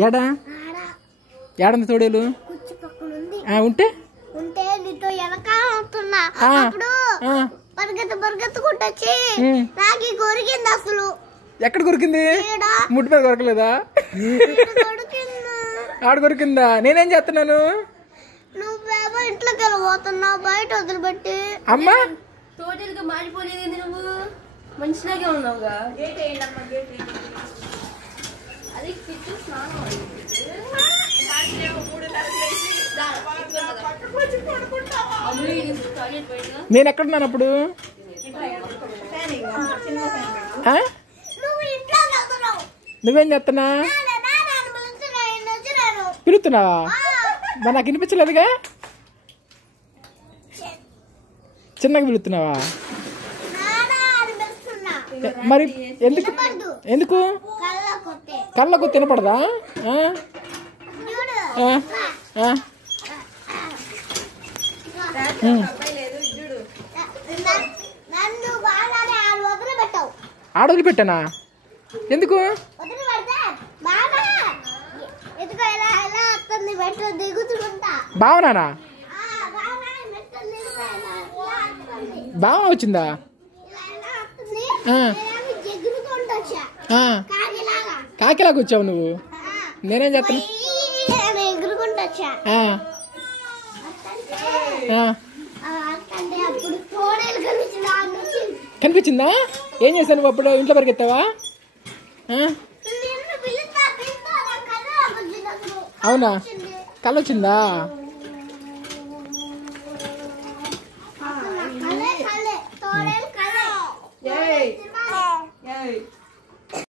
ఏడా ఏడంది తోడేలు ఉంటే నీతో పరిగెత్తుకుంటొచ్చి నాకు కొరికింది. అసలు ఎక్కడ కొరికింది? ముట్టి మీద కొరకలేదా? ఆడ కొరికిందా? నేనేం చేస్తున్నాను? నువ్వేమో ఇంట్లోకి వెళ్ళిపోతున్నావు బయట వదిలిపెట్టి. అమ్మా తోటలుగా మారిపోలేదు. నువ్వు మంచిలాగే ఉన్నావుగా. అది నేను ఎక్కడున్నాను అప్పుడు? నువ్వేం చేస్తున్నా? పిలుస్తున్నావా? మరి నాకు వినిపించలేదుగా. చిన్నగా పిలుస్తున్నావా? మరి ఎందుకు ఎందుకు కళ్ళకు తినపడదా? ఆడవదిలి పెట్టానా? ఎందుకు? బావనా? బావ వచ్చిందా? కాకిలాగా వచ్చావు నువ్వు. నేనేం చేస్తాను? కనిపించిందా? ఏం చేశాను నువ్వు అప్పుడు? ఇంట్లో పరిగెత్తావా? అవునా? కళ్ళొచ్చిందా?